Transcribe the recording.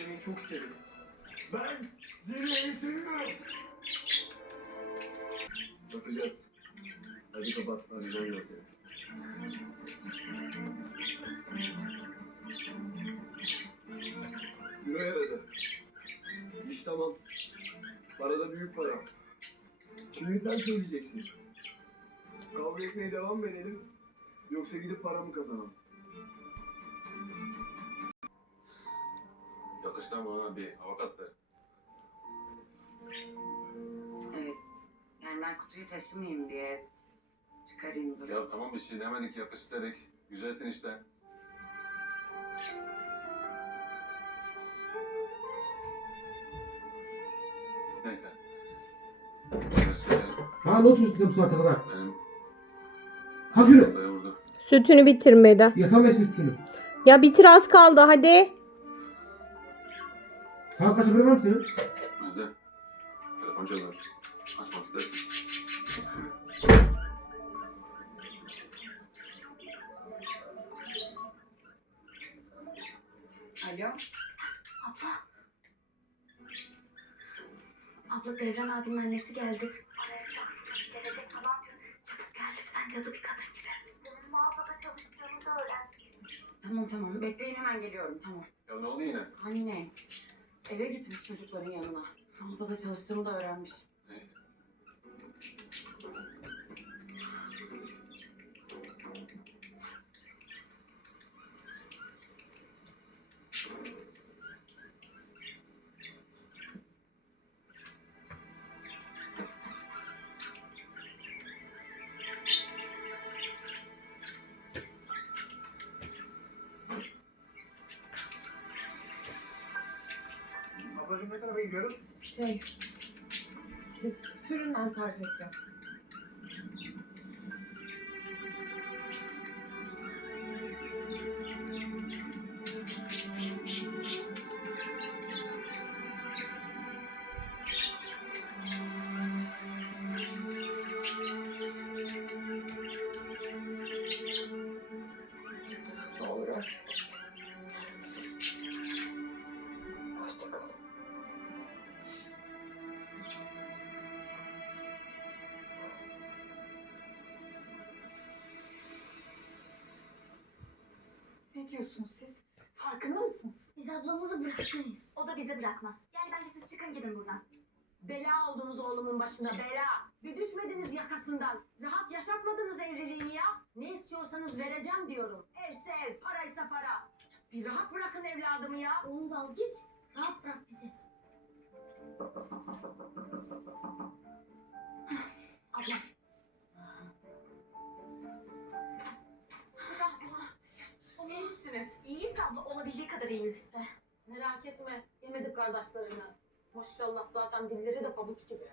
söylemeyi çok isterim. Ben Zelia'yı seviyorum. Bakacağız. Hadi kapat. Arayacağım yine seni. Güney aradı. İş tamam. Parada büyük para. Şimdi sen söyleyeceksin. Kavga etmeye devam mı edelim? Yoksa gidip para mı kazanalım? Yakıştı ama ona bir avukattı. Evet. Yani ben kutuyu taşımayayım diye çıkarayım dur. Ya tamam bir şey demedik yakıştı dedik. Güzelsin işte. Neyse. Ha ne oturuyorsun sen bu saate kadar? Benim Kalk yürü. Sütünü bitirmedi. Yatamayasın üstünü. Ya bitir az kaldı hadi. Saat kaça bırakır mısın? Bizde. Telefon çalıyor. Açmak istersin. Alo. Abla. Abla Devran abinin annesi geldi. Gelecek falan. Çabuk gel lütfen cadı bir kadın gibi. Benim mağazada çalıştığımı da öğren. Tamam tamam bekleyin hemen geliyorum tamam. Ya ne oldu yine? Anne eve gitmiş çocukların yanına. Mağazada çalıştığımı da öğrenmiş. Ne? Ablacığım ne tarafa gidiyoruz? Şey siz sürün ben tarif edeceğim. Ne diyorsunuz siz? Farkında mısınız? Biz ablamızı bırakmayız. O da bizi bırakmaz. Yani bence siz çıkın gidin buradan. Bela oldunuz oğlumun başına bela. Bir düşmediniz yakasından. Rahat yaşatmadınız evliliğini ya. Ne istiyorsanız vereceğim diyorum. Evse ev, paraysa para. Bir rahat bırakın evladımı ya. Onu da al git. Rahat bırak İyiyiz işte. Merak etme. Yemedik kardeşlerini. Maşallah zaten dilleri de pabuç gibi.